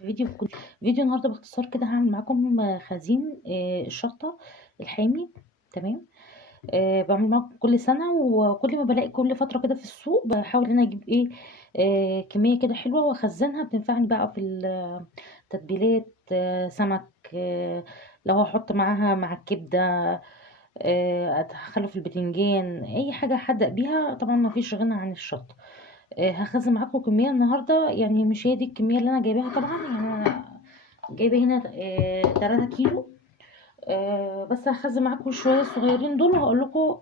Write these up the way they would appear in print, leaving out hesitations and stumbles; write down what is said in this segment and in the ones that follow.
فيديو النهارده باختصار كده هعمل معاكم خزين الشطة الحامي. تمام. بعمل معاكم كل سنة، وكل ما بلاقي كل فترة كده في السوق بحاول ان انا اجيب ايه كمية كده حلوة واخزنها، بتنفعني بقى في التتبيلات، سمك، لو هحط معاها مع الكبدة، ادخله في البتنجان، اي حاجة احدق بيها. طبعا ما فيش غنى عن الشطة. هخزن معاكم كمية النهاردة، يعني مش هي دي الكمية اللي انا جايباها طبعا، يعني انا جايبه هنا 3 كيلو. بس هخزن معاكم شويه صغيرين دول، وهقول لكم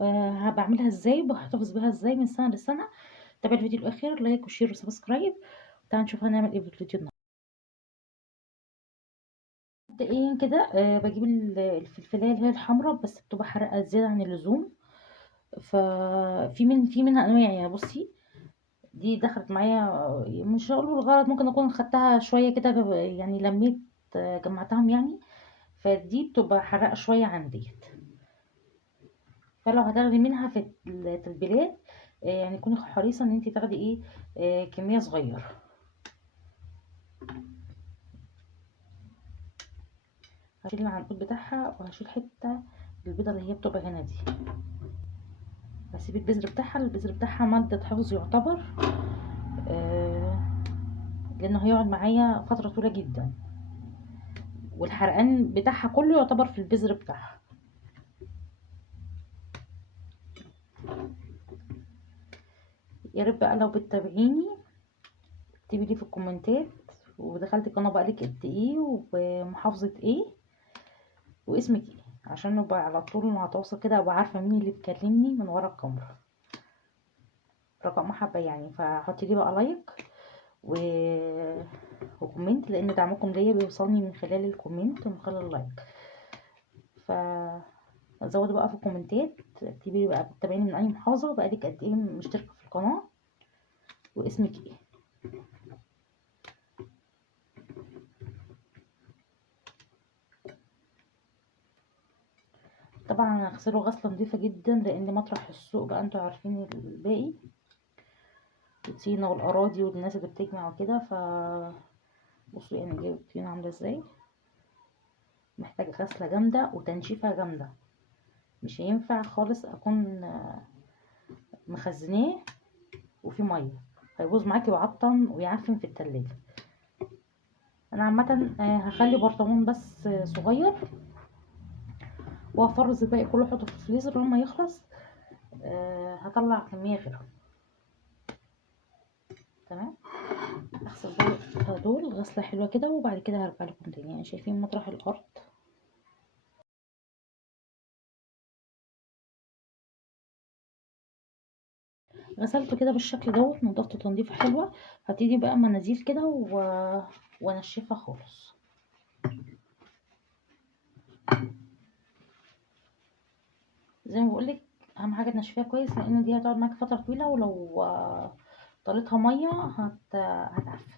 بعملها ازاي، بحتفظ بيها ازاي من سنه لسنه. تابع الفيديو الاخير، لايك وشير وسبسكرايب. تعالوا نشوف هنعمل ايه في الفيديو النهارده. مبدئيا كده بجيب الفلفلايه اللي هي الحمراء، بس بتبقى حرقه زياده عن اللزوم. في منها انواع، يعني بصي دي دخلت معايا، مش هقول بالغلط، ممكن اكون خدتها شويه كده، يعني لميت جمعتهم يعني. فدي بتبقى حرقه شويه عن ديت. فلو هتاخدي منها في التتبيلات يعني كوني حريصة ان انت تاخدي ايه كمية صغيرة. هشيل العنقود بتاعها، وهشيل حتة البيضة اللي هي بتبقى هنا دي. هسيب البذر بتاعها مادة حفظ يعتبر، لانه هيقعد معايا فترة طويلة جدا، والحرقان بتاعها كله يعتبر في البذر بتاعها. يا رب بقى لو بتتابعيني اكتبي لي في الكومنتات، ودخلتي القناة بقالك قد ايه، ومحافظة ايه، واسمك ايه، عشان نبقى على طول مع تواصل كده، ابقى عارفه مين اللي بيكلمني من ورا الكاميرا. رقم محبه يعني. فحطي لي بقى لايك و... وكومنت، لان دعمكم ليا بيوصلني من خلال الكومنت ومن خلال اللايك. زودوا بقى في الكومنتات، اكتبي لي بقى بتتابعيني من اي محافظه، وبقالك قد ايه مشتركه في القناه، واسمك ايه. طبعا هغسله غسله نظيفه جدا، لان مطرح السوق بقى انتوا عارفين الباقي، الطينه والاراضي والناس اللي بتجمع وكده. بصوا يعني جايب الطينه عامله ازاي، محتاجه غسله جامده وتنشيفه جامده. مش هينفع خالص اكون مخزناه وفي ميه، هيبوظ معاكي ويعطن ويعفن في التلاجة. انا عامه هخلي برطمان بس صغير، وهفرز الباقي كله احطه في الفريزر. لما يخلص هطلع كميه غيرها. تمام. اغسل دول غسله حلوه كده، وبعد كده هرجع لكم تاني. يعني شايفين مطرح الارض، غسلته كده بالشكل دوت، نضفته تنظيفه حلوه. هبتدي بقى مناديل كده وانشفها خالص. زي ما بقولك، اهم حاجه تنشفيها كويس، لان دي هتقعد معاكي فتره طويله، ولو طريتها ميه هتعفن.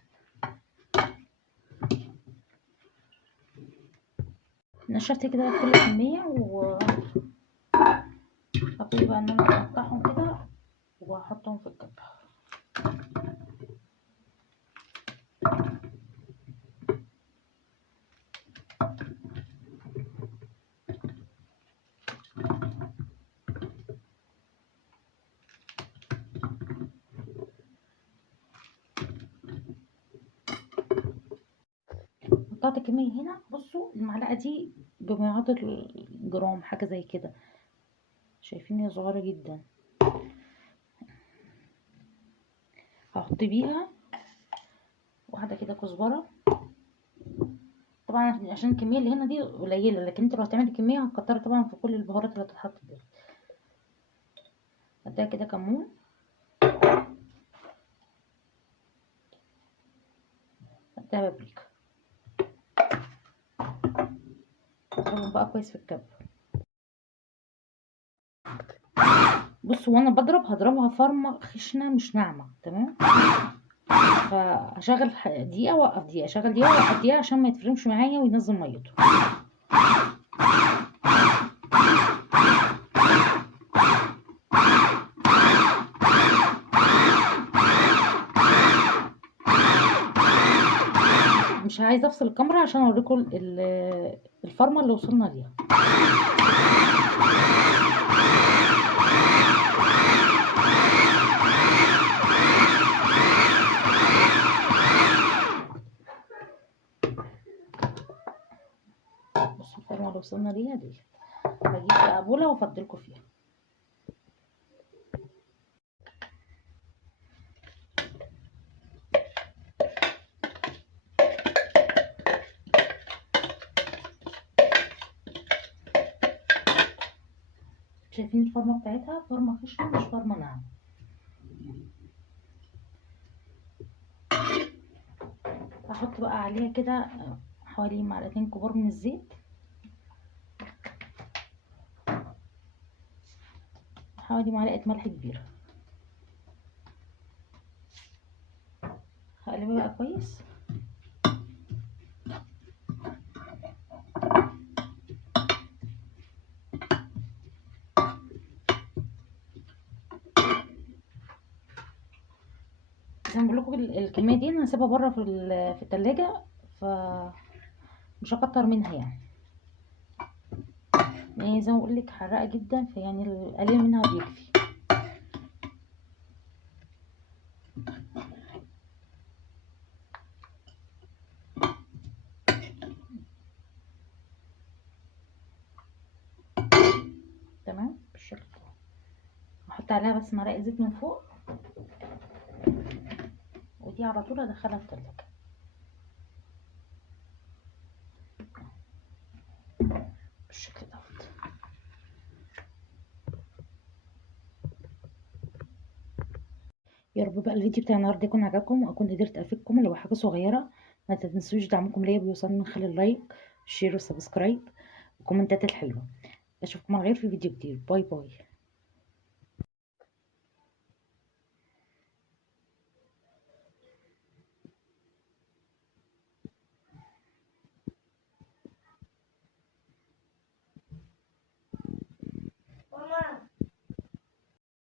نشفت كده كل كميه، هبتدي بقى ان انا اقطعهم كده واحطهم في الكب. قطعت الكميه هنا. بصوا المعلقه دي بمعادل جرام، حاجه زي كده. شايفين هي صغيره جدا. هحط بيها واحده كده كزبره. طبعا عشان الكميه اللي هنا دي قليله، لكن انت لو هتعملي كميه هتكتري طبعا في كل البهارات اللي هتتحط دي. هديها كده كمون، هديها بابريكا. اضربهم بقى كويس في الكب. بصوا وانا هضربها فرمه خشنه مش ناعمه. تمام. فهشغل دقيقه واوقف دقيقه، اشغل دقيقه واوقف دقيقه، عشان ما يتفرمش معايا وينزل ميته. مش عايزه افصل الكاميرا عشان اوريكم الفرمه اللي وصلنا ليها. بصوا الفرمه اللي وصلنا ليها دي، بجيب بقى بوله وافضلكم فيها. شايفين الفرمه بتاعتها؟ فرمه خشنه مش فرمه ناعمه. هحط بقى عليها كده حوالي معلقتين كبار من الزيت، حوالي معلقه ملح كبيره. هقلبها بقى كويس. زي ما بقول لكم الكميه دي انا هسيبها بره في التلاجة، ف مش هكتر منها يعني زي ما بقول لك حراقه جدا، فيعني القليل منها بيكفي. تمام بالشكل ده. هحط عليها بس معلقه زيت من فوق، ودي على طول ادخلها التلاجة بالشكل دوت. يا رب بقى الفيديو بتاع النهارده يكون عجبكم واكون قدرت افيدكم. لو حاجه صغيره ما تنسوش دعمكم ليا بيوصلني من خلال اللايك والشير والسبسكرايب والكومنتات الحلوه. اشوفكم على خير في فيديو جديد. باي باي.